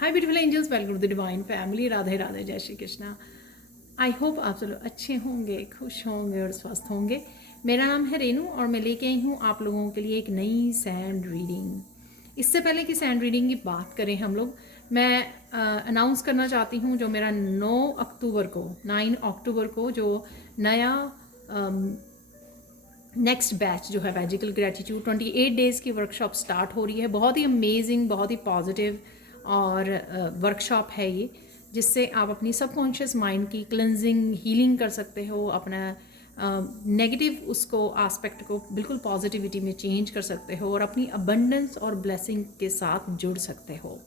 Hi beautiful angels, welcome to the divine family. Radhe Radhe, जय Shri Krishna. I hope आप सब लोग अच्छे होंगे, खुश होंगे और स्वस्थ होंगे। मेरा नाम है रेनू और मैं लेके आई हूँ आप लोगों के लिए एक नई सैंड रीडिंग। इससे पहले कि सैंड रीडिंग की बात करें हम लोग, मैं अनाउंस करना चाहती हूँ जो मेरा 9 अक्टूबर को जो नया नेक्स्ट बैच जो है मैजिकल ग्रेटिट्यूड 28 डेज़ की वर्कशॉप स्टार्ट हो रही है। बहुत ही अमेजिंग, बहुत ही पॉजिटिव और वर्कशॉप है ये, जिससे आप अपनी सबकॉन्शियस माइंड की क्लिनजिंग हीलिंग कर सकते हो, अपना नेगेटिव उसको एस्पेक्ट को बिल्कुल पॉजिटिविटी में चेंज कर सकते हो और अपनी अबंडेंस और ब्लेसिंग के साथ जुड़ सकते हो।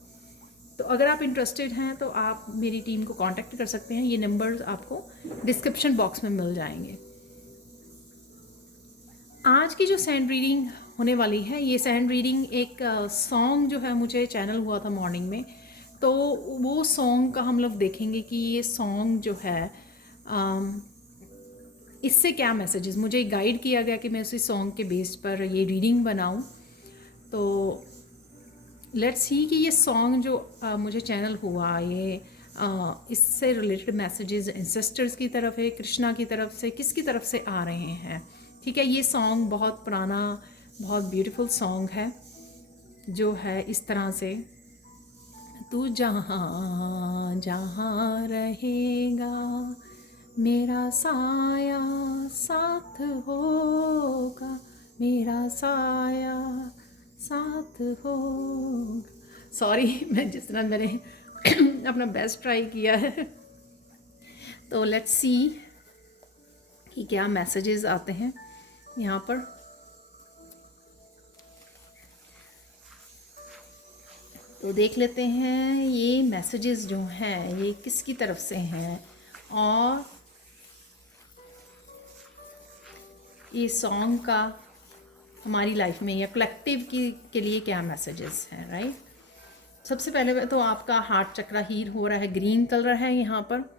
तो अगर आप इंटरेस्टेड हैं तो आप मेरी टीम को कांटेक्ट कर सकते हैं। ये नंबर्स आपको डिस्क्रिप्शन बॉक्स में मिल जाएंगे। आज की जो सैंड रीडिंग होने वाली है, ये सैंड रीडिंग एक सॉन्ग जो है मुझे चैनल हुआ था मॉर्निंग में, तो वो सॉन्ग का हम लोग देखेंगे कि ये सॉन्ग जो है इससे क्या मैसेजेस मुझे गाइड किया गया कि मैं उसी सॉन्ग के बेस पर ये रीडिंग बनाऊं। तो लेट्स सी कि ये सॉन्ग जो मुझे चैनल हुआ, ये इससे रिलेटेड मैसेजेस एंसेस्टर्स की तरफ है, कृष्णा की तरफ से, किसकी तरफ से आ रहे हैं। ठीक है, ये सॉन्ग बहुत पुराना, बहुत ब्यूटीफुल सॉन्ग है जो है इस तरह से। तू जहाँ जहाँ रहेगा मेरा साया साथ होगा, मेरा साया साथ होगा। सॉरी, मैं जिस तरह मैंने अपना बेस्ट ट्राई किया है। तो लेट्स सी कि क्या मैसेजेस आते हैं यहाँ पर। तो देख लेते हैं ये मैसेजेस जो हैं ये किसकी तरफ से हैं और ये सॉन्ग का हमारी लाइफ में या कलेक्टिव की के लिए क्या मैसेजेस हैं, राइट। सबसे पहले तो आपका हार्ट चक्रा हील हो रहा है, ग्रीन कलर है यहाँ पर।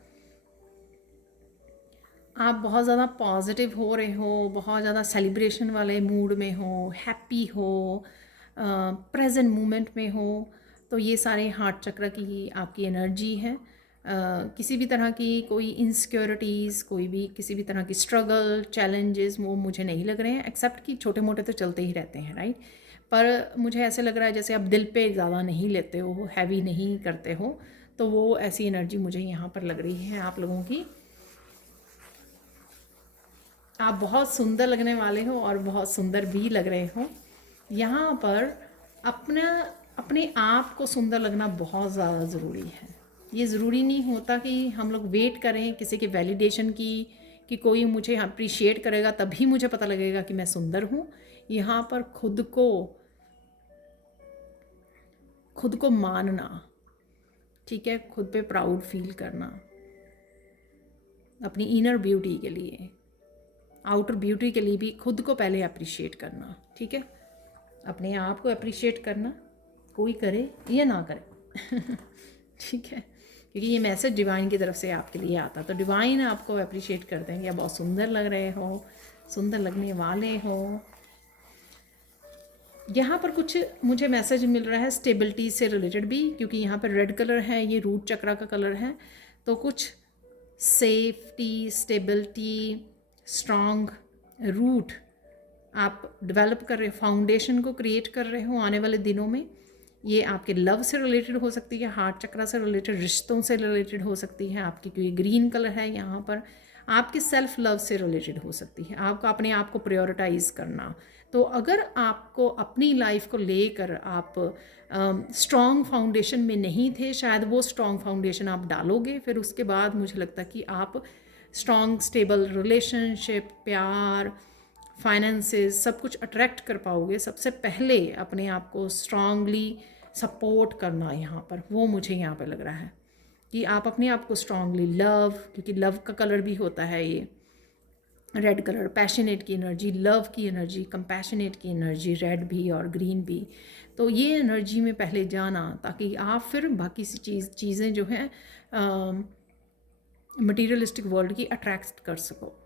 आप बहुत ज़्यादा पॉजिटिव हो रहे हो, बहुत ज़्यादा सेलिब्रेशन वाले मूड में हो, हैप्पी हो, प्रेजेंट मोमेंट में हो। तो ये सारे हार्ट चक्र की आपकी एनर्जी है। किसी भी तरह की कोई इनसिक्योरिटीज़, कोई भी किसी भी तरह की स्ट्रगल, चैलेंजेस वो मुझे नहीं लग रहे हैं, एक्सेप्ट कि छोटे मोटे तो चलते ही रहते हैं, राइट। पर मुझे ऐसे लग रहा है जैसे आप दिल पे ज़्यादा नहीं लेते हो, हैवी नहीं करते हो। तो वो ऐसी एनर्जी मुझे यहाँ पर लग रही है आप लोगों की। आप बहुत सुंदर लगने वाले हो और बहुत सुंदर भी लग रहे हो। यहाँ पर अपना अपने आप को सुंदर लगना बहुत ज़्यादा ज़रूरी है। ये ज़रूरी नहीं होता कि हम लोग वेट करें किसी के वैलिडेशन की, कि कोई मुझे अप्रिशिएट करेगा तभी मुझे पता लगेगा कि मैं सुंदर हूँ। यहाँ पर खुद को मानना, ठीक है, खुद पे प्राउड फील करना, अपनी इनर ब्यूटी के लिए, आउटर ब्यूटी के लिए भी खुद को पहले अप्रिशिएट करना, ठीक है। अपने आप को अप्रिशिएट करना, कोई करे या ना करे ठीक है, क्योंकि ये मैसेज डिवाइन की तरफ से आपके लिए आता, तो डिवाइन आपको अप्रिशिएट कर देंगे। आप बहुत सुंदर लग रहे हो, सुंदर लगने वाले हो। यहाँ पर कुछ मुझे मैसेज मिल रहा है स्टेबिलिटी से रिलेटेड भी, क्योंकि यहाँ पर रेड कलर है, ये रूट चक्रा का कलर है। तो कुछ सेफ्टी, स्टेबिलिटी, स्ट्रॉन्ग रूट आप डेवलप कर रहे हो, फाउंडेशन को क्रिएट कर रहे हो आने वाले दिनों में। ये आपके लव से रिलेटेड हो सकती है, हार्ट चक्रा से रिलेटेड, रिश्तों से रिलेटेड हो सकती है आपकी, क्योंकि ग्रीन कलर है यहाँ पर। आपके सेल्फ लव से रिलेटेड हो सकती है, आपका अपने आप को प्रायोरिटाइज करना। तो अगर आपको अपनी लाइफ को लेकर आप स्ट्रॉन्ग फाउंडेशन में नहीं थे, शायद वो स्ट्रॉन्ग फाउंडेशन आप डालोगे, फिर उसके बाद मुझे लगता है कि आप स्ट्रॉन्ग स्टेबल रिलेशनशिप, प्यार, फाइनेंसेस सब कुछ अट्रैक्ट कर पाओगे। सबसे पहले अपने आप को स्ट्रांगली सपोर्ट करना यहाँ पर, वो मुझे यहाँ पर लग रहा है कि आप अपने आप को स्ट्रांगली लव, क्योंकि लव का कलर भी होता है ये रेड कलर, पैशनेट की एनर्जी, लव की एनर्जी, कंपैशनेट की एनर्जी, रेड भी और ग्रीन भी। तो ये एनर्जी में पहले जाना, ताकि आप फिर बाकी सी चीज़ें जो हैं मटीरियलिस्टिक वर्ल्ड की अट्रैक्ट कर सको।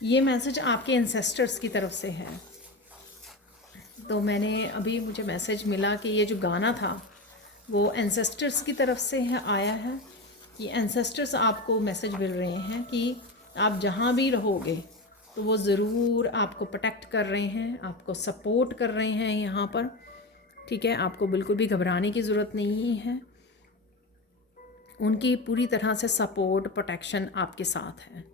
ये मैसेज आपके एंसेस्टर्स की तरफ से है। तो मैंने अभी मुझे मैसेज मिला कि ये जो गाना था वो एंसेस्टर्स की तरफ से है, आया है कि एंसेस्टर्स आपको मैसेज मिल रहे हैं कि आप जहाँ भी रहोगे तो वो ज़रूर आपको प्रोटेक्ट कर रहे हैं, आपको सपोर्ट कर रहे हैं यहाँ पर। ठीक है, आपको बिल्कुल भी घबराने की ज़रूरत नहीं है। उनकी पूरी तरह से सपोर्ट प्रोटेक्शन आपके साथ है।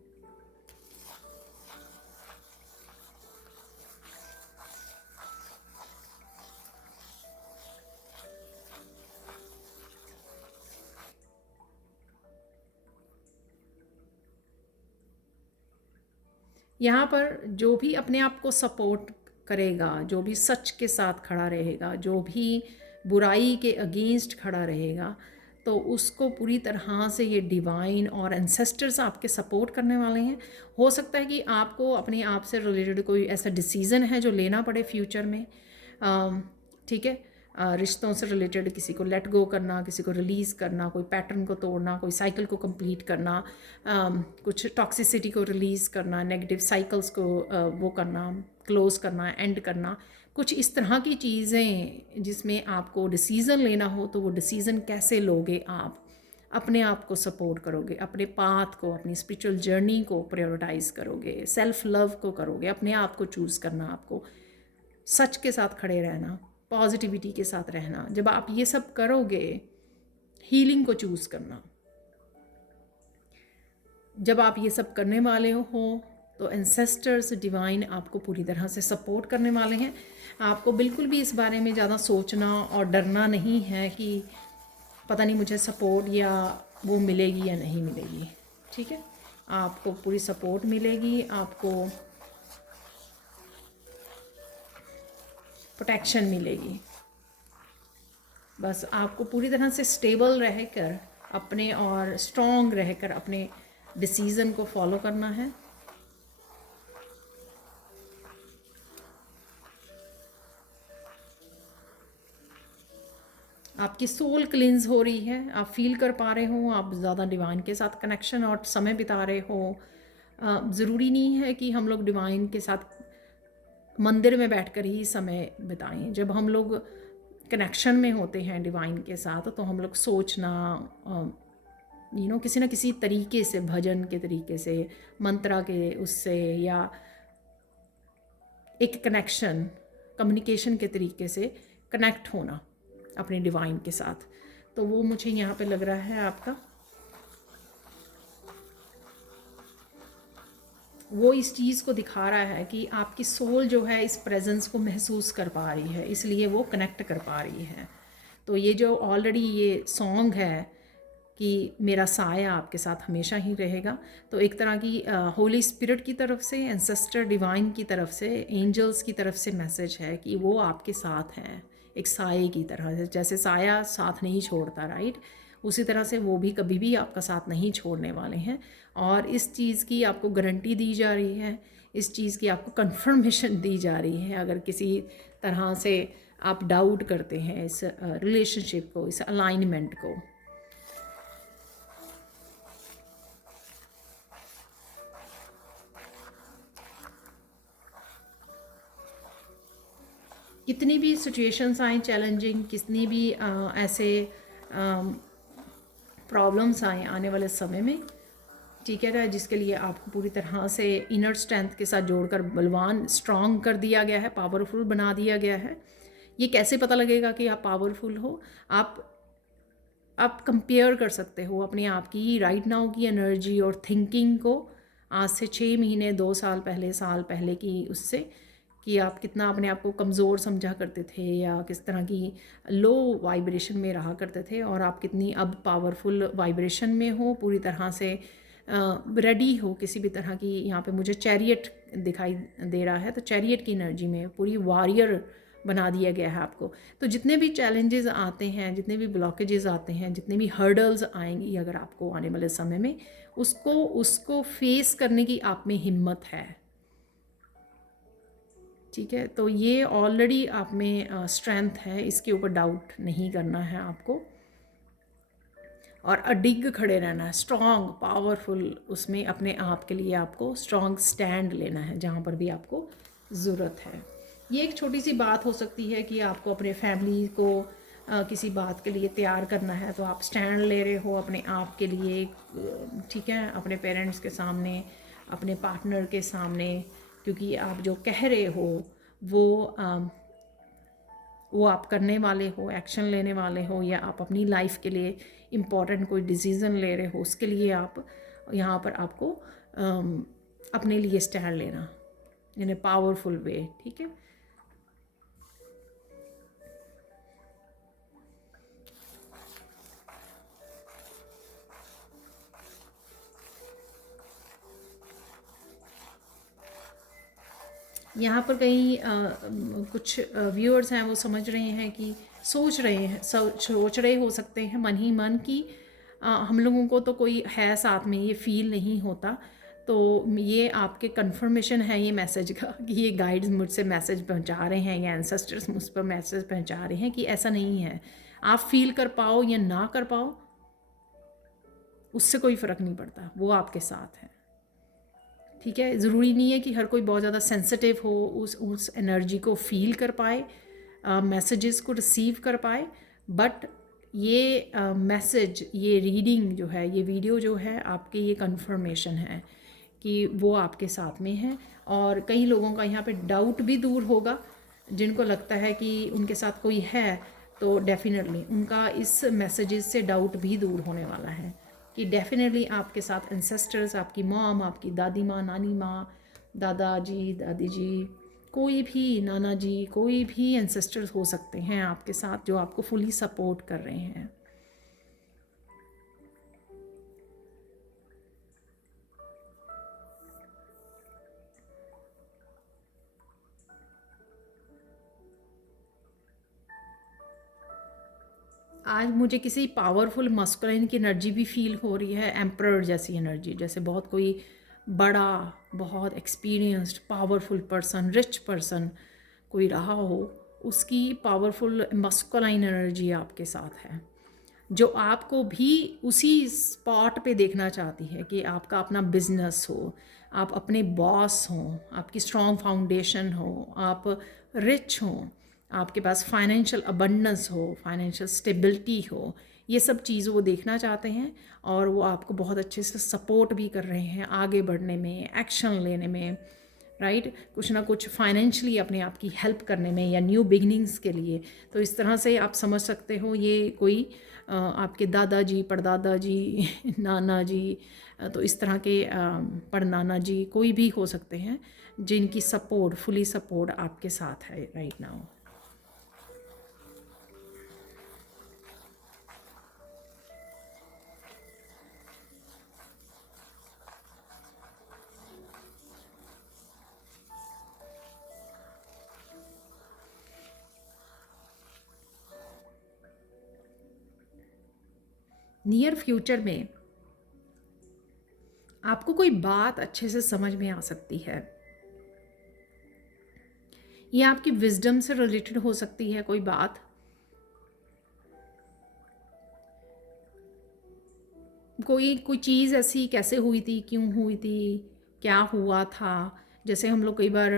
यहाँ पर जो भी अपने आप को सपोर्ट करेगा, जो भी सच के साथ खड़ा रहेगा, जो भी बुराई के अगेंस्ट खड़ा रहेगा, तो उसको पूरी तरह से ये डिवाइन और एंसेस्टर्स आपके सपोर्ट करने वाले हैं। हो सकता है कि आपको अपने आप से रिलेटेड कोई ऐसा डिसीज़न है जो लेना पड़े फ्यूचर में। ठीक है, रिश्तों से रिलेटेड किसी को लेट गो करना, किसी को रिलीज़ करना, कोई पैटर्न को तोड़ना, कोई साइकिल को कंप्लीट करना, कुछ टॉक्सिसिटी को रिलीज़ करना, नेगेटिव साइकिल्स को वो करना, क्लोज़ करना, एंड करना, कुछ इस तरह की चीज़ें जिसमें आपको डिसीज़न लेना हो। तो वो डिसीज़न कैसे लोगे आप? अपने आप को सपोर्ट करोगे, अपने पाथ को, अपनी स्पिरिचुअल जर्नी को प्रायोरिटाइज़ करोगे, सेल्फ लव को करोगे, अपने आप को चूज़ करना, आपको सच के साथ खड़े रहना, पॉजिटिविटी के साथ रहना। जब आप ये सब करोगे, हीलिंग को चूज़ करना, जब आप ये सब करने वाले हो तो एंसेस्टर्स डिवाइन आपको पूरी तरह से सपोर्ट करने वाले हैं। आपको बिल्कुल भी इस बारे में ज़्यादा सोचना और डरना नहीं है कि पता नहीं मुझे सपोर्ट या वो मिलेगी या नहीं मिलेगी। ठीक है, आपको पूरी सपोर्ट मिलेगी, आपको प्रोटेक्शन मिलेगी। बस आपको पूरी तरह से स्टेबल रहकर अपने और स्ट्रॉन्ग रहकर अपने डिसीज़न को फॉलो करना है। आपकी सोल क्लिंज हो रही है, आप फील कर पा रहे हो, आप ज़्यादा डिवाइन के साथ कनेक्शन और समय बिता रहे हो। ज़रूरी नहीं है कि हम लोग डिवाइन के साथ मंदिर में बैठकर ही समय बिताएं। जब हम लोग कनेक्शन में होते हैं डिवाइन के साथ तो हम लोग सोचना, किसी न किसी तरीके से, भजन के तरीके से, मंत्रा के उससे, या एक कनेक्शन, कम्युनिकेशन के तरीके से कनेक्ट होना अपने डिवाइन के साथ। तो वो मुझे यहाँ पे लग रहा है आपका वो इस चीज़ को दिखा रहा है कि आपकी सोल जो है इस प्रेजेंस को महसूस कर पा रही है, इसलिए वो कनेक्ट कर पा रही है। तो ये जो ऑलरेडी ये सॉन्ग है कि मेरा साया आपके साथ हमेशा ही रहेगा, तो एक तरह की होली स्पिरिट की तरफ से, एंसेस्टर डिवाइन की तरफ से, एंजल्स की तरफ से मैसेज है कि वो आपके साथ हैं, एक साए की तरह। जैसे साया साथ नहीं छोड़ता, राइट, उसी तरह से वो भी कभी भी आपका साथ नहीं छोड़ने वाले हैं। और इस चीज़ की आपको गारंटी दी जा रही है, इस चीज़ की आपको कंफर्मेशन दी जा रही है। अगर किसी तरह से आप डाउट करते हैं इस रिलेशनशिप को, इस अलाइनमेंट को, कितनी भी सिचुएशंस आए चैलेंजिंग, कितनी भी ऐसे प्रॉब्लम्स आए आने वाले समय में, ठीक है, जिसके लिए आपको पूरी तरह से इनर स्ट्रेंथ के साथ जोड़कर बलवान, स्ट्रांग कर दिया गया है, पावरफुल बना दिया गया है। ये कैसे पता लगेगा कि आप पावरफुल हो? आप कंपेयर कर सकते हो अपने आप की राइट नाउ की एनर्जी और थिंकिंग को आज से 6 महीने, 2 साल पहले, साल पहले की उससे, कि आप कितना अपने आप को कमज़ोर समझा करते थे या किस तरह की लो वाइब्रेशन में रहा करते थे, और आप कितनी अब पावरफुल वाइब्रेशन में हो, पूरी तरह से रेडी हो किसी भी तरह की। यहाँ पे मुझे चैरियट दिखाई दे रहा है, तो चैरियट की एनर्जी में पूरी वॉरियर बना दिया गया है आपको। तो जितने भी चैलेंजेस आते हैं, जितने भी ब्लॉकेजेस आते हैं, जितने भी हर्डल्स आएंगी अगर आपको आने वाले समय में, उसको फेस करने की आप में हिम्मत है। ठीक है, तो ये ऑलरेडी आप में स्ट्रेंथ है, इसके ऊपर डाउट नहीं करना है आपको। और अडिग खड़े रहना है, स्ट्रॉन्ग पावरफुल, उसमें अपने आप के लिए आपको स्ट्रॉन्ग स्टैंड लेना है जहाँ पर भी आपको ज़रूरत है। ये एक छोटी सी बात हो सकती है कि आपको अपने फैमिली को किसी बात के लिए तैयार करना है, तो आप स्टैंड ले रहे हो अपने आप के लिए, ठीक है, अपने पेरेंट्स के सामने, अपने पार्टनर के सामने, क्योंकि आप जो कह रहे हो वो वो आप करने वाले हो, एक्शन लेने वाले हो, या आप अपनी लाइफ के लिए इम्पॉर्टेंट कोई डिसीज़न ले रहे हो, उसके लिए आप यहाँ पर आपको अपने लिए स्टैंड लेना इन ए पावरफुल वे, ठीक है। यहाँ पर कई कुछ व्यूअर्स हैं वो समझ रहे हैं कि सोच रहे हो सकते हैं मन ही मन कि हम लोगों को तो कोई है साथ में, ये फील नहीं होता। तो ये आपके कंफर्मेशन है ये मैसेज का कि ये गाइड्स मुझसे मैसेज पहुंचा रहे हैं, या एंसेस्टर्स मुझ पर मैसेज पहुंचा रहे हैं कि ऐसा नहीं है। आप फील कर पाओ या ना कर पाओ उससे कोई फ़र्क नहीं पड़ता, वो आपके साथ है, ठीक है। ज़रूरी नहीं है कि हर कोई बहुत ज़्यादा सेंसिटिव हो, उस एनर्जी को फील कर पाए, मैसेजेस को रिसीव कर पाए, बट ये मैसेज, ये रीडिंग जो है, ये वीडियो जो है, आपके ये कंफर्मेशन है कि वो आपके साथ में है। और कई लोगों का यहाँ पे डाउट भी दूर होगा, जिनको लगता है कि उनके साथ कोई है, तो डेफिनेटली उनका इस मैसेजेस से डाउट भी दूर होने वाला है कि डेफिनेटली आपके साथ एंसेस्टर्स, आपकी मॉम, आपकी दादी माँ, नानी माँ, दादाजी, दादी जी, कोई भी, नाना जी, कोई भी एंसेस्टर्स हो सकते हैं आपके साथ जो आपको फुली सपोर्ट कर रहे हैं। आज मुझे किसी पावरफुल मस्कुलिन की एनर्जी भी फील हो रही है, एम्परर जैसी एनर्जी, जैसे बहुत कोई बड़ा, बहुत experienced powerful person, rich person कोई रहा हो, उसकी पावरफुल मस्कुलाइन एनर्जी आपके साथ है, जो आपको भी उसी स्पॉट पे देखना चाहती है कि आपका अपना बिजनेस हो, आप अपने बॉस हों, आपकी स्ट्रॉन्ग फाउंडेशन हो, आप रिच हों, आपके पास फाइनेंशियल अबंडेंस हो, फाइनेंशियल स्टेबिलिटी हो, ये सब चीज़ वो देखना चाहते हैं। और वो आपको बहुत अच्छे से सपोर्ट भी कर रहे हैं आगे बढ़ने में, एक्शन लेने में, राइट, कुछ ना कुछ फाइनेंशियली अपने आप की हेल्प करने में, या न्यू बिगनिंग्स के लिए। तो इस तरह से आप समझ सकते हो ये कोई आपके दादाजी, परदादा जी नाना जी, तो इस तरह के परनाना जी कोई भी हो सकते हैं जिनकी सपोर्ट, फुली सपोर्ट आपके साथ है राइट नाउ। नियर फ्यूचर में आपको कोई बात अच्छे से समझ में आ सकती है, ये आपकी विजडम से रिलेटेड हो सकती है कोई बात, कोई चीज़ ऐसी कैसे हुई थी, क्यों हुई थी, क्या हुआ था। जैसे हम लोग कई बार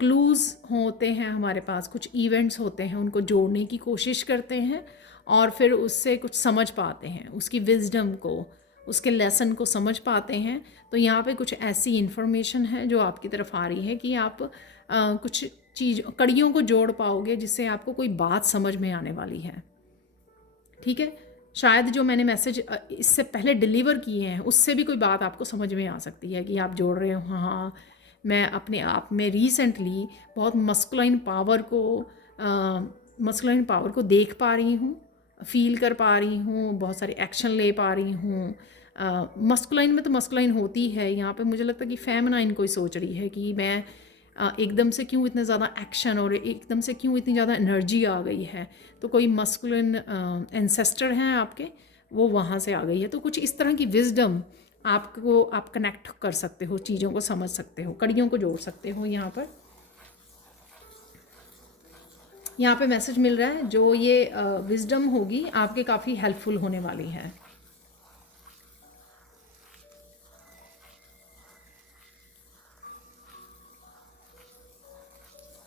क्लूज़ होते हैं हमारे पास, कुछ इवेंट्स होते हैं, उनको जोड़ने की कोशिश करते हैं और फिर उससे कुछ समझ पाते हैं, उसकी विजडम को, उसके लेसन को समझ पाते हैं। तो यहाँ पे कुछ ऐसी इन्फॉर्मेशन है जो आपकी तरफ आ रही है कि आप कुछ चीज़, कड़ियों को जोड़ पाओगे जिससे आपको कोई बात समझ में आने वाली है, ठीक है। शायद जो मैंने मैसेज इससे पहले डिलीवर किए हैं उससे भी कोई बात आपको समझ में आ सकती है कि आप जोड़ रहे हो, हाँ मैं अपने आप में रिसेंटली बहुत मस्कुलाइन पावर को देख पा रही हूँ, फील कर पा रही हूँ, बहुत सारे एक्शन ले पा रही हूँ। मस्कुलाइन में तो मस्कुलाइन होती है, यहाँ पे मुझे लगता है कि फेमिनाइन कोई सोच रही है कि मैं एकदम से क्यों इतना ज़्यादा एक्शन और एकदम से क्यों इतनी ज़्यादा एनर्जी आ गई है। तो कोई मस्कुलिन एंसेस्टर हैं आपके, वो वहाँ से आ गई है। तो कुछ इस तरह की विजडम आपको, आप कनेक्ट कर सकते हो, चीज़ों को समझ सकते हो, कड़ियों को जोड़ सकते हो यहाँ पर। यहाँ पे मैसेज मिल रहा है, जो ये विजडम होगी आपके काफ़ी हेल्पफुल होने वाली है।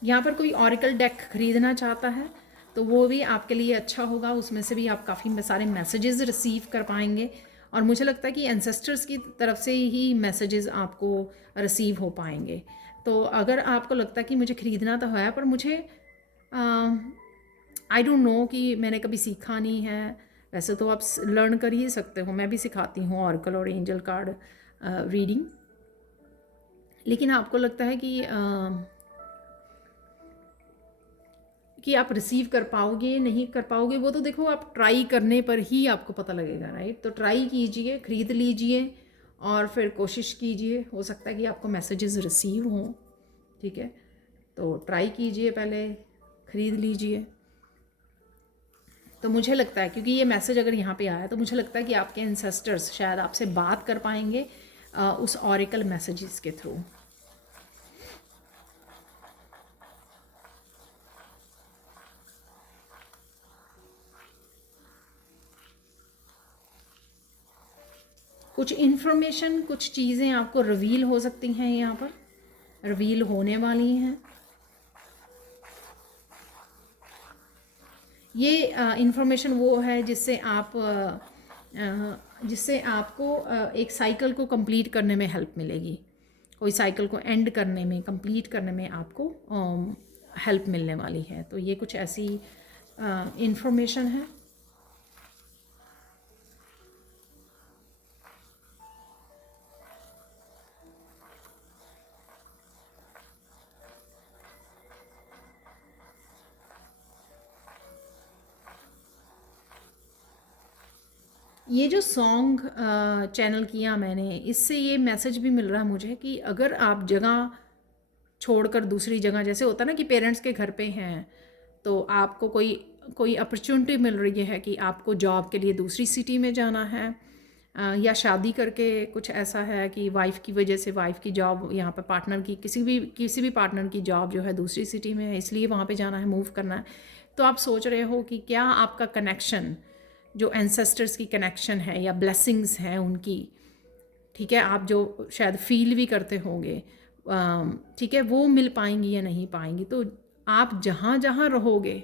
यहाँ पर कोई ऑरिकल डेक खरीदना चाहता है तो वो भी आपके लिए अच्छा होगा, उसमें से भी आप काफ़ी सारे मैसेजेस रिसीव कर पाएंगे। और मुझे लगता है कि एंसेस्टर्स की तरफ से ही मैसेजेस आपको रिसीव हो पाएंगे। तो अगर आपको लगता है कि मुझे ख़रीदना तो है पर मुझे आई डोंट नो कि मैंने कभी सीखा नहीं है, वैसे तो आप लर्न कर ही सकते हो, मैं भी सिखाती हूँ ऑरिकल और एंजल कार्ड रीडिंग, लेकिन आपको लगता है कि आप रिसीव कर पाओगे नहीं कर पाओगे, वो तो देखो आप ट्राई करने पर ही आपको पता लगेगा, राइट। तो ट्राई कीजिए, ख़रीद लीजिए और फिर कोशिश कीजिए, हो सकता है कि आपको मैसेजेस रिसीव हों, ठीक है। तो ट्राई कीजिए, पहले ख़रीद लीजिए। तो मुझे लगता है क्योंकि ये मैसेज अगर यहाँ पे आया तो मुझे लगता है कि आपके एंसेस्टर्स शायद आपसे बात कर पाएंगे उस ऑरिकल मैसेजेस के थ्रू। कुछ इन्फॉर्मेशन, कुछ चीज़ें आपको रिवील हो सकती हैं, यहाँ पर रिवील होने वाली हैं। ये इन्फॉर्मेशन वो है जिससे आपको एक साइकिल को कंप्लीट करने में हेल्प मिलेगी, कोई साइकिल को एंड करने में, कंप्लीट करने में आपको हेल्प मिलने वाली है। तो ये कुछ ऐसी इन्फॉर्मेशन है। ये जो सॉन्ग चैनल किया मैंने, इससे ये मैसेज भी मिल रहा है मुझे कि अगर आप जगह छोड़कर दूसरी जगह, जैसे होता है ना कि पेरेंट्स के घर पे हैं तो आपको कोई कोई अपॉर्चुनिटी मिल रही है कि आपको जॉब के लिए दूसरी सिटी में जाना है, या शादी करके कुछ ऐसा है कि वाइफ की वजह से, वाइफ की जॉब यहाँ पे, पार्टनर की किसी भी पार्टनर की जॉब जो है दूसरी सिटी में है, इसलिए वहाँ पे जाना है, मूव करना है। तो आप सोच रहे हो कि क्या आपका कनेक्शन, जो एंसेस्टर्स की कनेक्शन है या ब्लेसिंग्स हैं उनकी, ठीक है, आप जो शायद फील भी करते होंगे, ठीक है, वो मिल पाएंगी या नहीं पाएंगी। तो आप जहाँ जहाँ रहोगे,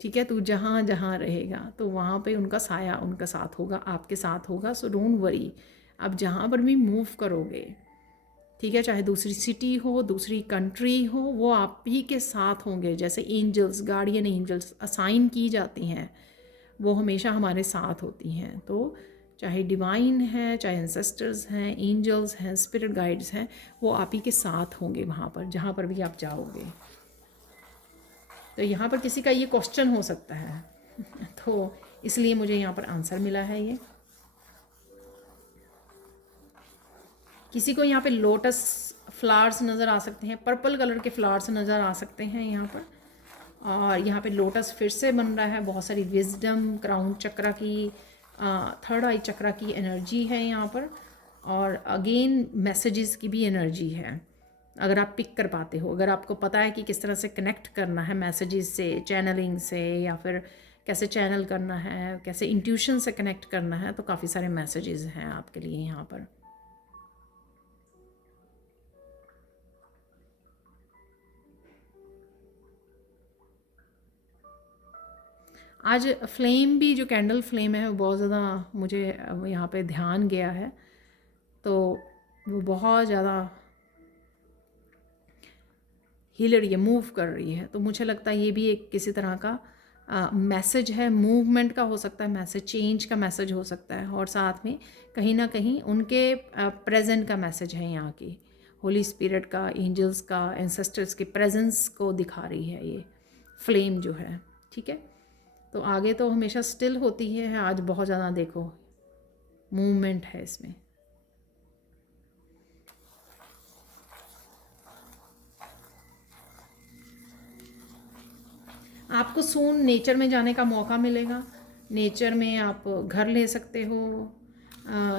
ठीक है, तो जहाँ जहाँ रहेगा तो वहाँ पे उनका साया उनका साथ होगा, आपके साथ होगा। सो डोंट वरी, आप जहाँ पर भी मूव करोगे, ठीक है, चाहे दूसरी सिटी हो, दूसरी कंट्री हो, वो आप ही के साथ होंगे। जैसे एंजल्स, गार्डियन एंजल्स असाइन की जाती हैं, वो हमेशा हमारे साथ होती हैं। तो चाहे डिवाइन है, चाहे एंसेस्टर्स हैं, एंजल्स हैं, स्पिरिट गाइड्स हैं, वो आप ही के साथ होंगे वहाँ पर, जहाँ पर भी आप जाओगे। तो यहाँ पर किसी का ये क्वेश्चन हो सकता है तो इसलिए मुझे यहाँ पर आंसर मिला है। ये किसी को यहाँ पे लोटस फ्लावर्स नज़र आ सकते हैं, पर्पल कलर के फ्लावर्स नज़र आ सकते हैं यहाँ पर। और यहाँ पे लोटस फिर से बन रहा है, बहुत सारी विजडम, क्राउन चक्रा की, थर्ड आई चक्रा की एनर्जी है यहाँ पर, और अगेन मैसेजेस की भी एनर्जी है। अगर आप पिक कर पाते हो, अगर आपको पता है कि किस तरह से कनेक्ट करना है मैसेजेस से, चैनलिंग से, या फिर कैसे चैनल करना है, कैसे इंट्यूशन से कनेक्ट करना है, तो काफ़ी सारे मैसेजेस हैं आपके लिए यहाँ पर। आज फ्लेम भी, जो कैंडल फ्लेम है, वो बहुत ज़्यादा मुझे यहाँ पे ध्यान गया है। तो वो बहुत ज़्यादा हिल रही है, मूव कर रही है। तो मुझे लगता है ये भी एक किसी तरह का मैसेज है, मूवमेंट का हो सकता है मैसेज, चेंज का मैसेज हो सकता है, और साथ में कहीं ना कहीं उनके प्रेजेंट का मैसेज है। यहाँ की होली स्पिरिट का, एंजल्स का, एंसेस्टर्स के प्रेजेंस को दिखा रही है ये फ्लेम जो है, ठीक है। तो आगे तो हमेशा स्टिल होती है, आज बहुत ज़्यादा देखो मूवमेंट है इसमें। आपको सून नेचर में जाने का मौका मिलेगा। नेचर में आप घर ले सकते हो,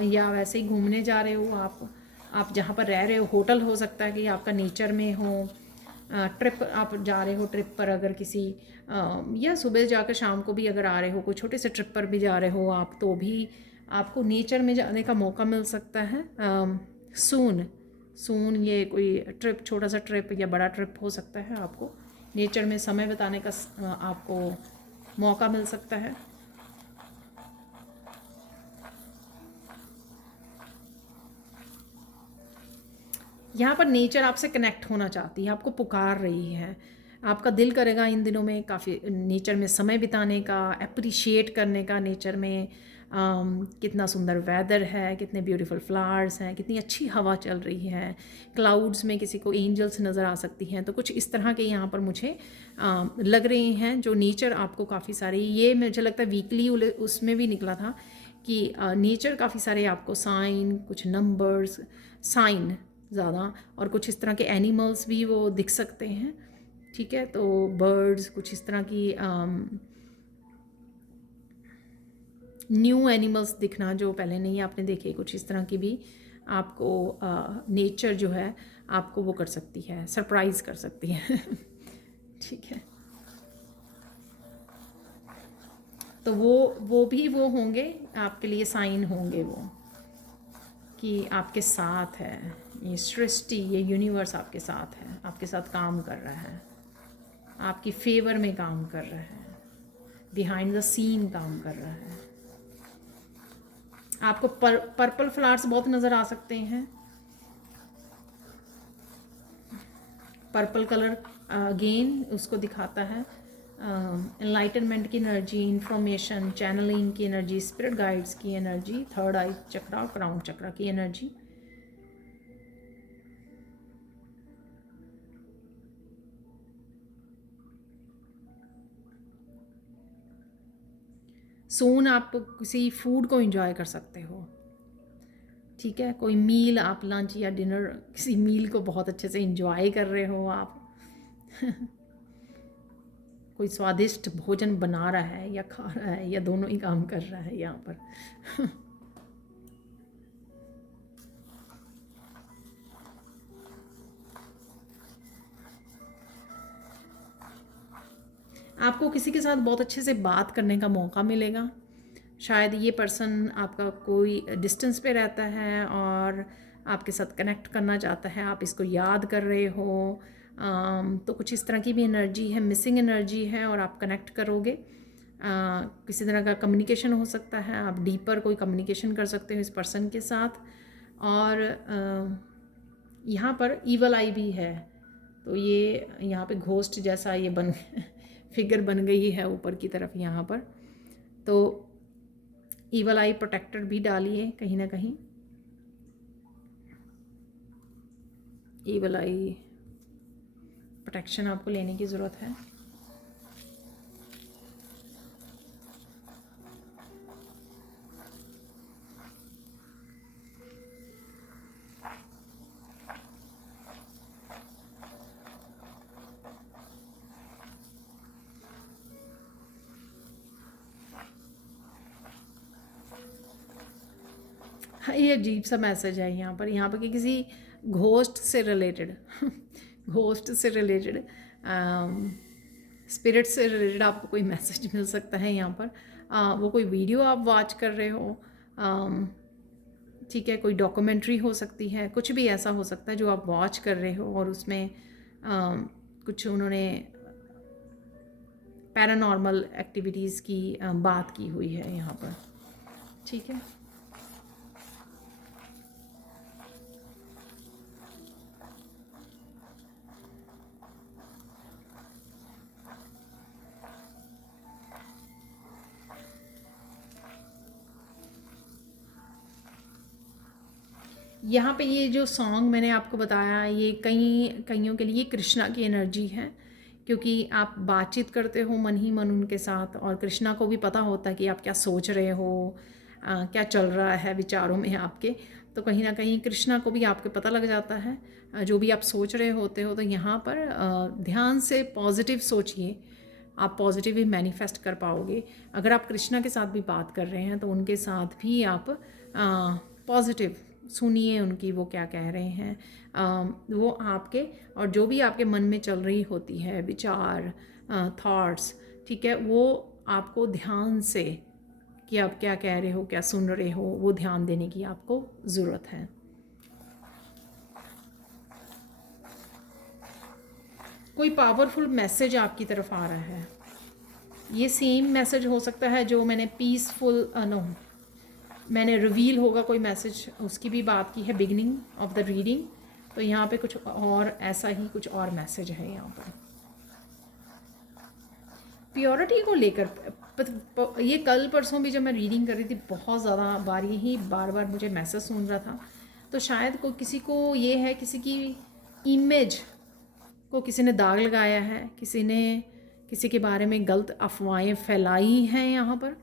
या वैसे ही घूमने जा रहे हो आप जहाँ पर रह रहे हो, होटल हो सकता है कि आपका नेचर में हो, ट्रिप आप जा रहे हो, ट्रिप पर अगर किसी या सुबह जाकर शाम को भी अगर आ रहे हो, कोई छोटे से ट्रिप पर भी जा रहे हो आप, तो भी आपको नेचर में जाने का मौका मिल सकता है। सून सून ये कोई ट्रिप, छोटा सा ट्रिप या बड़ा ट्रिप हो सकता है, आपको नेचर में समय बिताने का आपको मौका मिल सकता है। यहाँ पर नेचर आपसे कनेक्ट होना चाहती है, आपको पुकार रही है। आपका दिल करेगा इन दिनों में काफ़ी नेचर में समय बिताने का, अप्रिशिएट करने का नेचर में। कितना सुंदर वेदर है, कितने ब्यूटीफुल फ्लावर्स हैं, कितनी अच्छी हवा चल रही है, क्लाउड्स में किसी को एंजल्स नज़र आ सकती हैं। तो कुछ इस तरह के यहाँ पर मुझे लग रही हैं जो नेचर आपको काफ़ी सारी, ये मुझे लगता है वीकली उसमें भी निकला था कि नेचर काफ़ी सारे आपको साइन, कुछ नंबर्स, साइन ज़्यादा, और कुछ इस तरह के एनिमल्स भी वो दिख सकते हैं। ठीक है, तो बर्ड्स, कुछ इस तरह की न्यू एनिमल्स दिखना जो पहले नहीं आपने देखे, कुछ इस तरह की भी आपको नेचर जो है आपको वो कर सकती है, सरप्राइज़ कर सकती है। ठीक है, तो वो भी वो होंगे आपके लिए, साइन होंगे वो कि आपके साथ है ये सृष्टि, ये यूनिवर्स आपके साथ है, आपके साथ काम कर रहा है, आपकी फेवर में काम कर रहा है, बिहाइंड द सीन काम कर रहा है। आपको पर्पल फ्लावर्स बहुत नज़र आ सकते हैं। पर्पल कलर अगेन उसको दिखाता है एनलाइटनमेंट की एनर्जी, इंफॉर्मेशन, चैनलिंग की एनर्जी, स्पिरिट गाइड्स की एनर्जी, थर्ड आई चक्रा, क्राउन चक्रा की एनर्जी। सून आप किसी फूड को एंजॉय कर सकते हो। ठीक है, कोई मील, आप लंच या डिनर, किसी मील को बहुत अच्छे से एंजॉय कर रहे हो आप। कोई स्वादिष्ट भोजन बना रहा है या खा रहा है, या दोनों ही काम कर रहा है यहाँ पर। आपको किसी के साथ बहुत अच्छे से बात करने का मौका मिलेगा। शायद ये पर्सन आपका कोई डिस्टेंस पे रहता है और आपके साथ कनेक्ट करना चाहता है, आप इसको याद कर रहे हो। तो कुछ इस तरह की भी एनर्जी है, मिसिंग एनर्जी है, और आप कनेक्ट करोगे। किसी तरह का कम्युनिकेशन हो सकता है, आप डीपर कोई कम्युनिकेशन कर सकते हो इस पर्सन के साथ। और यहाँ पर ईवल आई भी है, तो ये यहाँ पे घोस्ट जैसा ये बन फिगर बन गई है ऊपर की तरफ यहाँ पर। तो ईवल आई प्रोटेक्टर भी डालिए कहीं ना कहीं, ईवल आई प्रोटेक्शन आपको लेने की ज़रूरत है। हाँ, ये अजीब सा मैसेज है यहाँ पर कि किसी घोस्ट से रिलेटेड घोस्ट से रिलेटेड, स्पिरिट से रिलेटेड आपको कोई मैसेज मिल सकता है यहाँ पर। वो कोई वीडियो आप वॉच कर रहे हो, ठीक है, कोई डॉक्यूमेंट्री हो सकती है, कुछ भी ऐसा हो सकता है जो आप वॉच कर रहे हो, और उसमें कुछ उन्होंने पैरानॉर्मल एक्टिविटीज़ की बात की हुई है यहाँ पर। ठीक है, यहाँ पे ये जो सॉन्ग मैंने आपको बताया, ये कईयों के लिए कृष्णा की एनर्जी है, क्योंकि आप बातचीत करते हो मन ही मन उनके साथ, और कृष्णा को भी पता होता है कि आप क्या सोच रहे हो, क्या चल रहा है विचारों में आपके। तो कहीं ना कहीं कृष्णा को भी आपके पता लग जाता है जो भी आप सोच रहे होते हो। तो यहाँ पर ध्यान से पॉजिटिव सोचिए, आप पॉजिटिव ही मैनिफेस्ट कर पाओगे। अगर आप कृष्णा के साथ भी बात कर रहे हैं तो उनके साथ भी आप पॉजिटिव सुनिए उनकी वो क्या कह रहे हैं। वो आपके और जो भी आपके मन में चल रही होती है विचार, थॉट्स, ठीक है, वो आपको ध्यान से कि आप क्या कह रहे हो, क्या सुन रहे हो, वो ध्यान देने की आपको ज़रूरत है। कोई पावरफुल मैसेज आपकी तरफ आ रहा है। ये सेम मैसेज हो सकता है जो मैंने पीसफुल नो मैंने रिवील होगा कोई मैसेज, उसकी भी बात की है बिगिनिंग ऑफ द रीडिंग। तो यहाँ पे कुछ और ऐसा ही कुछ और मैसेज है यहाँ पर प्योरिटी को लेकर। ये कल परसों भी जब मैं रीडिंग कर रही थी बहुत ज़्यादा बार यही बार बार मुझे मैसेज सुन रहा था। तो शायद को किसी को ये है, किसी की इमेज को किसी ने दाग लगाया है, किसी ने किसी के बारे में गलत अफवाहें फैलाई हैं यहाँ पर,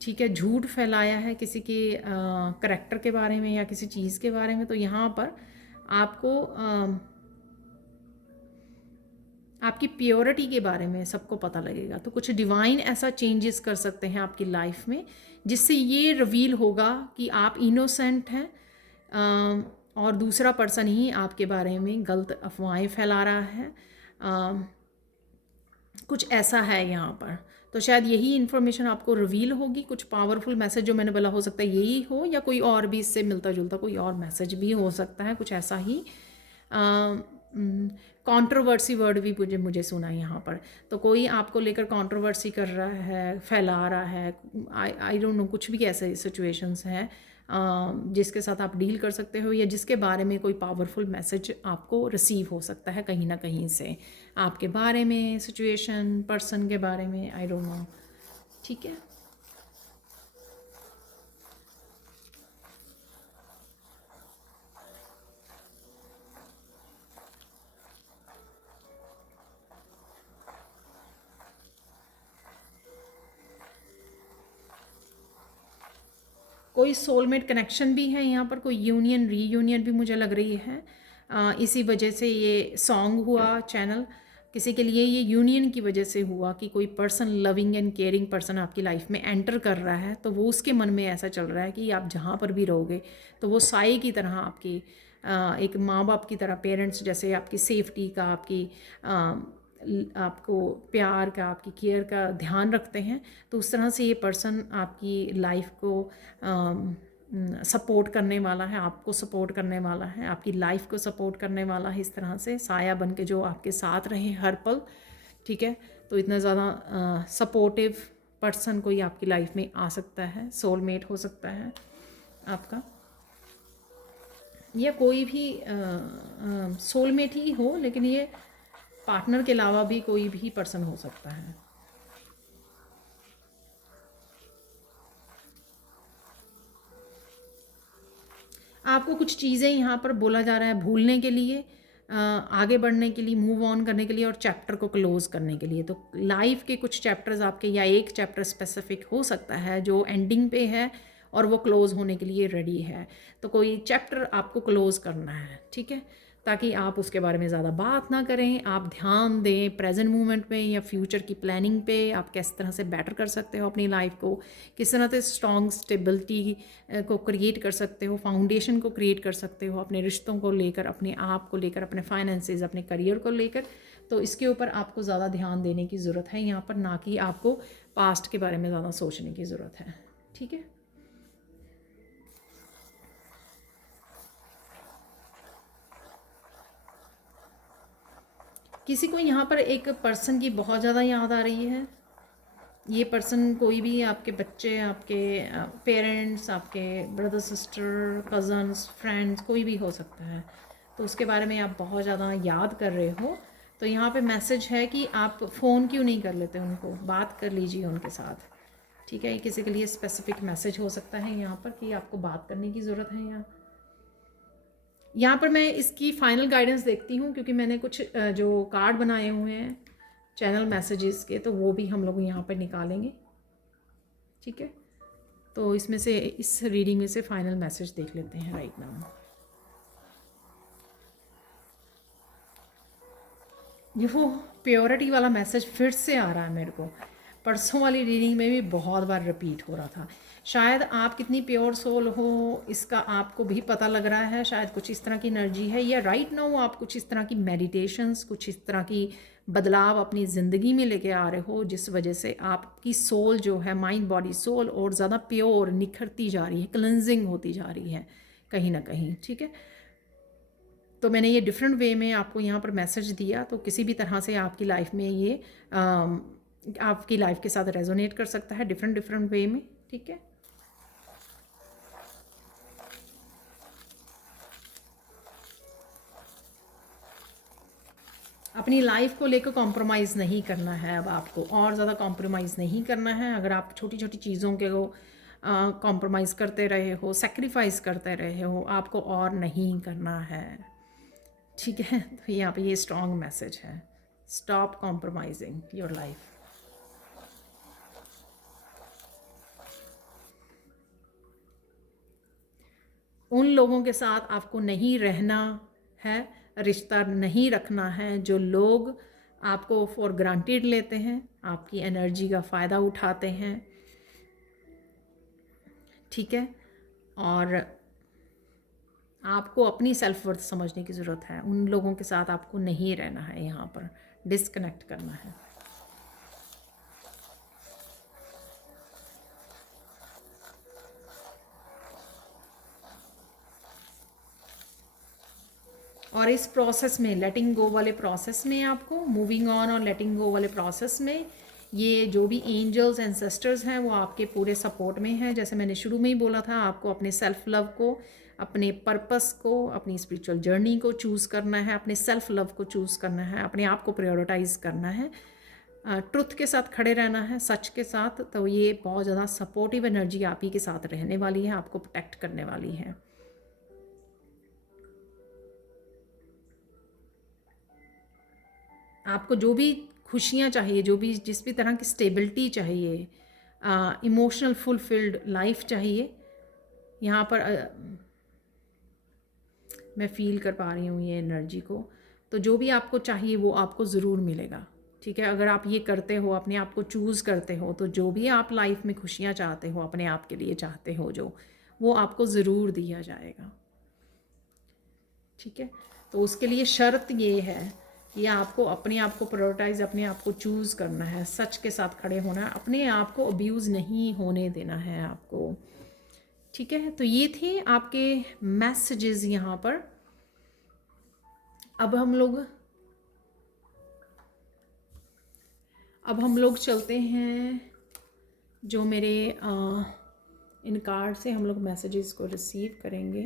ठीक है, झूठ फैलाया है किसी के करैक्टर के बारे में या किसी चीज़ के बारे में। तो यहाँ पर आपको आपकी प्योरिटी के बारे में सबको पता लगेगा। तो कुछ डिवाइन ऐसा चेंजेस कर सकते हैं आपकी लाइफ में जिससे ये रिवील होगा कि आप इनोसेंट हैं और दूसरा पर्सन ही आपके बारे में गलत अफवाहें फैला रहा है। कुछ ऐसा है यहाँ पर। तो शायद यही इन्फॉर्मेशन आपको रिवील होगी। कुछ पावरफुल मैसेज जो मैंने बोला हो सकता है यही हो, या कोई और भी इससे मिलता जुलता कोई और मैसेज भी हो सकता है, कुछ ऐसा ही। कंट्रोवर्सी वर्ड भी मुझे सुना है यहाँ पर। तो कोई आपको लेकर कंट्रोवर्सी कर रहा है, फैला रहा है, आई डोंट नो, कुछ भी ऐसे सिचुएशंस हैं जिसके साथ आप डील कर सकते हो, या जिसके बारे में कोई पावरफुल मैसेज आपको रिसीव हो सकता है कहीं ना कहीं से, आपके बारे में, सिचुएशन, पर्सन के बारे में, आई डोंट नो, ठीक है। कोई सोलमेट कनेक्शन भी है यहाँ पर, कोई यूनियन रीयूनियन भी मुझे लग रही है। इसी वजह से ये सॉन्ग हुआ चैनल, किसी के लिए ये यूनियन की वजह से हुआ कि कोई person, loving and caring person आपकी लाइफ में एंटर कर रहा है। तो वो उसके मन में ऐसा चल रहा है कि आप जहाँ पर भी रहोगे तो वो साई की तरह आपकी एक माँ बाप की तरह, पेरेंट्स जैसे आपकी सेफ्टी का, आपकी आपको प्यार का, आपकी केयर का ध्यान रखते हैं। तो उस तरह से ये पर्सन आपकी लाइफ को सपोर्ट करने वाला है, आपको सपोर्ट करने वाला है, आपकी लाइफ को सपोर्ट करने वाला है, इस तरह से साया बन के जो आपके साथ रहे हर पल, ठीक है। तो इतना ज़्यादा सपोर्टिव पर्सन कोई आपकी लाइफ में आ सकता है, सोलमेट हो सकता है आपका, या कोई भी सोलमेट ही हो, लेकिन ये पार्टनर के अलावा भी कोई भी पर्सन हो सकता है। आपको कुछ चीज़ें यहाँ पर बोला जा रहा है भूलने के लिए, आगे बढ़ने के लिए, मूव ऑन करने के लिए और चैप्टर को क्लोज करने के लिए। तो लाइफ के कुछ चैप्टर्स आपके, या एक चैप्टर स्पेसिफिक हो सकता है जो एंडिंग पे है और वो क्लोज़ होने के लिए रेडी है। तो कोई चैप्टर आपको क्लोज़ करना है, ठीक है, ताकि आप उसके बारे में ज़्यादा बात ना करें, आप ध्यान दें प्रेजेंट मोमेंट में या फ्यूचर की प्लानिंग पे, आप किस तरह से बेटर कर सकते हो अपनी लाइफ को, किस तरह से स्ट्रॉन्ग स्टेबिलिटी को क्रिएट कर सकते हो, फाउंडेशन को क्रिएट कर सकते हो अपने रिश्तों को लेकर, अपने आप को लेकर, अपने फाइनेंसेस, अपने करियर को लेकर। तो इसके ऊपर आपको ज़्यादा ध्यान देने की ज़रूरत है यहाँ पर, ना कि आपको पास्ट के बारे में ज़्यादा सोचने की ज़रूरत है, ठीक है। किसी को यहाँ पर एक पर्सन की बहुत ज़्यादा याद आ रही है। ये पर्सन कोई भी, आपके बच्चे, आपके पेरेंट्स, आपके ब्रदर सिस्टर, कज़न्स, फ्रेंड्स, कोई भी हो सकता है। तो उसके बारे में आप बहुत ज़्यादा याद कर रहे हो। तो यहाँ पे मैसेज है कि आप फ़ोन क्यों नहीं कर लेते उनको, बात कर लीजिए उनके साथ, ठीक है। ये किसी के लिए स्पेसिफिक मैसेज हो सकता है यहाँ पर कि आपको बात करने की ज़रूरत है। यहाँ पर मैं इसकी फ़ाइनल गाइडेंस देखती हूँ, क्योंकि मैंने कुछ जो कार्ड बनाए हुए हैं चैनल मैसेजेस के, तो वो भी हम लोग यहाँ पर निकालेंगे, ठीक है। तो इसमें से, इस रीडिंग में से फाइनल मैसेज देख लेते हैं राइट नाउ। ये वो प्योरिटी वाला मैसेज फिर से आ रहा है मेरे को। परसों वाली रीडिंग में भी बहुत बार रिपीट हो रहा था। शायद आप कितनी प्योर सोल हो इसका आपको भी पता लग रहा है, शायद कुछ इस तरह की एनर्जी है, या राइट नाउ आप कुछ इस तरह की मेडिटेशंस, कुछ इस तरह की बदलाव अपनी ज़िंदगी में लेके आ रहे हो, जिस वजह से आपकी सोल जो है, माइंड बॉडी सोल, और ज़्यादा प्योर निखरती जा रही है, क्लेंजिंग होती जा रही है कहीं ना कहीं। ठीक है, तो मैंने ये डिफरेंट वे में आपको यहाँ पर मैसेज दिया, तो किसी भी तरह से आपकी लाइफ में ये आपकी लाइफ के साथ रेजोनेट कर सकता है डिफरेंट डिफरेंट वे में। ठीक है, अपनी लाइफ को लेकर कॉम्प्रोमाइज़ नहीं करना है, अब आपको और ज़्यादा कॉम्प्रोमाइज़ नहीं करना है। अगर आप छोटी छोटी चीज़ों के को कॉम्प्रोमाइज़ करते रहे हो, सेक्रीफाइस करते रहे हो, आपको और नहीं करना है। ठीक है, तो यहाँ पे ये स्ट्रॉन्ग मैसेज है, स्टॉप कॉम्प्रोमाइजिंग योर लाइफ। उन लोगों के साथ आपको नहीं रहना है, रिश्ता नहीं रखना है जो लोग आपको फॉर ग्रांटेड लेते हैं, आपकी एनर्जी का फ़ायदा उठाते हैं। ठीक है, और आपको अपनी सेल्फ वर्थ समझने की ज़रूरत है। उन लोगों के साथ आपको नहीं रहना है, यहाँ पर डिस्कनेक्ट करना है। और इस प्रोसेस में, लेटिंग गो वाले प्रोसेस में, आपको मूविंग ऑन और लेटिंग गो वाले प्रोसेस में ये जो भी एंजल्स एंसेस्टर्स हैं वो आपके पूरे सपोर्ट में हैं। जैसे मैंने शुरू में ही बोला था, आपको अपने सेल्फ लव को, अपने पर्पस को, अपनी स्पिरिचुअल जर्नी को चूज़ करना है, अपने सेल्फ लव को चूज़ करना है, अपने आप को प्रायोरिटाइज करना है, ट्रुथ के साथ खड़े रहना है, सच के साथ। तो ये बहुत ज़्यादा सपोर्टिव एनर्जी आप ही के साथ रहने वाली है, आपको प्रोटेक्ट करने वाली है। आपको जो भी खुशियाँ चाहिए, जो भी जिस भी तरह की स्टेबिलिटी चाहिए, इमोशनल फुलफिल्ड लाइफ चाहिए, यहाँ पर मैं फील कर पा रही हूँ ये एनर्जी को। तो जो भी आपको चाहिए वो आपको ज़रूर मिलेगा। ठीक है, अगर आप ये करते हो, अपने आप को चूज़ करते हो, तो जो भी आप लाइफ में खुशियाँ चाहते हो, अपने आप के लिए चाहते हो जो, वो आपको ज़रूर दिया जाएगा। ठीक है, तो उसके लिए शर्त ये है कि आपको अपने आप को प्रायोरिटाइज, अपने आप को चूज़ करना है, सच के साथ खड़े होना है, अपने आप को अब्यूज़ नहीं होने देना है आपको। ठीक है, तो ये थे आपके मैसेजेस यहाँ पर। अब हम लोग चलते हैं जो मेरे इन कार्ड से हम लोग मैसेजेस को रिसीव करेंगे,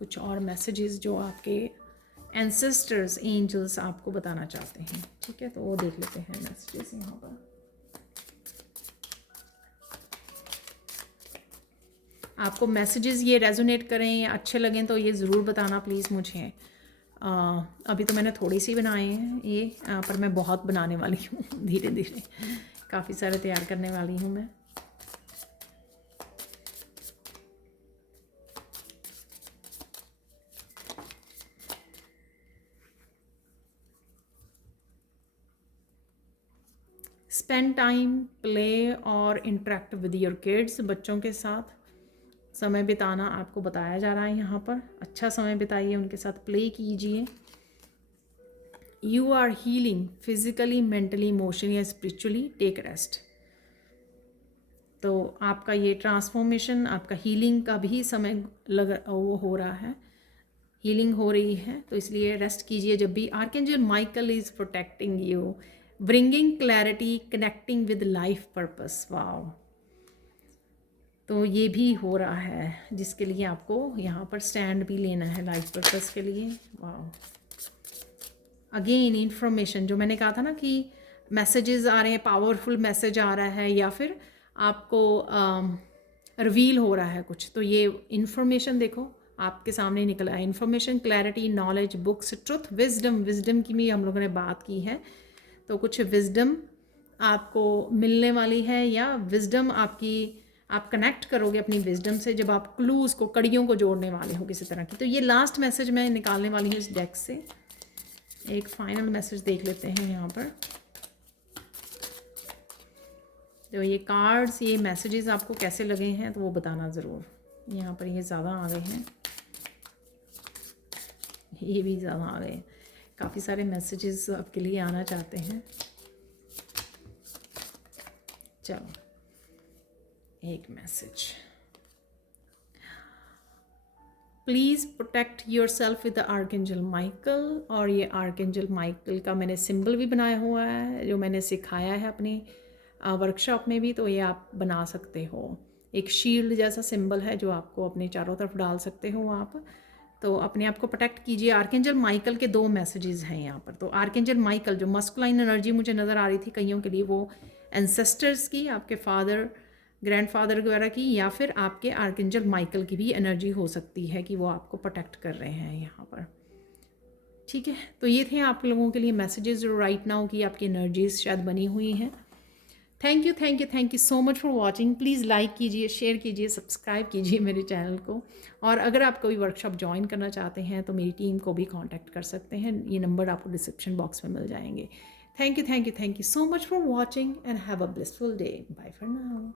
कुछ और मैसेजेस जो आपके एंसेस्टर्स, एंजल्स आपको बताना चाहते हैं। ठीक है, तो वो देख लेते हैं मैसेजेस यहाँ पर। आपको मैसेजेस ये रेजोनेट करें या अच्छे लगें तो ये ज़रूर बताना प्लीज़ मुझे। अभी तो मैंने थोड़ी सी बनाए हैं ये, पर मैं बहुत बनाने वाली हूँ धीरे धीरे, काफ़ी सारे तैयार करने वाली हूँ मैं। स्पेंड टाइम, प्ले और इंटरेक्ट विद योर किड्स, बच्चों के साथ समय बिताना आपको बताया जा रहा है यहाँ पर। अच्छा समय बिताइए उनके साथ, प्ले कीजिए। You are healing physically, mentally, emotionally या स्पिरिचुअली, टेक रेस्ट। तो आपका ये ट्रांसफॉर्मेशन, आपका हीलिंग का भी समय वो हो रहा है, हीलिंग हो रही है, तो इसलिए रेस्ट कीजिए जब भी। Archangel Michael is protecting you, bringing clarity, connecting with life purpose. Wow, तो ये भी हो रहा है जिसके लिए आपको यहाँ पर स्टैंड भी लेना है लाइफ पर्पस के लिए। वाओ, अगेन इन्फॉर्मेशन, जो मैंने कहा था ना कि मैसेजेस आ रहे हैं, पावरफुल मैसेज आ रहा है या फिर आपको रिवील हो रहा है कुछ, तो ये इन्फॉर्मेशन देखो आपके सामने निकला है। Information, clarity, knowledge, books, truth, wisdom. Wisdom की भी हम लोगों ने बात की है, तो कुछ विजडम आपको मिलने वाली है, या विजडम आपकी, आप कनेक्ट करोगे अपनी विजडम से जब आप क्लूज़ को, कड़ियों को जोड़ने वाले हो किसी तरह की। तो ये लास्ट मैसेज मैं निकालने वाली हूँ इस डेक से। एक फाइनल मैसेज देख लेते हैं यहाँ पर। तो ये कार्ड्स, ये मैसेजेस आपको कैसे लगे हैं तो वो बताना ज़रूर। यहाँ पर ये ज़्यादा आ गए हैं, ये भी ज़्यादा आ गए हैं, काफ़ी सारे मैसेजेस आपके लिए आना चाहते हैं। चलो एक message, please protect your self with the archangel Michael. और ये आर्कएंजल माइकल का मैंने सिंबल भी बनाया हुआ है, जो मैंने सिखाया है अपनी वर्कशॉप में भी, तो ये आप बना सकते हो। एक शील्ड जैसा सिंबल है जो आपको अपने चारों तरफ डाल सकते हो आप। तो अपने आप को प्रोटेक्ट कीजिए। आर्कएंजल माइकल के 2 मैसेजेस हैं यहाँ पर। तो आर्कएंजल माइकल जो मस्कुलाइन एनर्जी मुझे नज़र आ रही थी कईयों के लिए, वो एंसेस्टर्स की, आपके फादर, ग्रैंडफादर वगैरह की, या फिर आपके आर्कएंजल माइकल की भी एनर्जी हो सकती है कि वो आपको प्रोटेक्ट कर रहे हैं यहाँ पर। ठीक है, तो ये थे आप लोगों के लिए मैसेजेस जो राइट नाउ की आपकी एनर्जीज शायद बनी हुई हैं। Thank you so much for watching. Please like कीजिए, शेयर कीजिए, सब्सक्राइब कीजिए मेरे चैनल को। और अगर आप कोई वर्कशॉप ज्वाइन करना चाहते हैं तो मेरी टीम को भी कांटेक्ट कर सकते हैं, ये नंबर आपको डिस्क्रिप्शन बॉक्स में मिल जाएंगे। Thank you so much for watching and have a blissful day. Bye for now.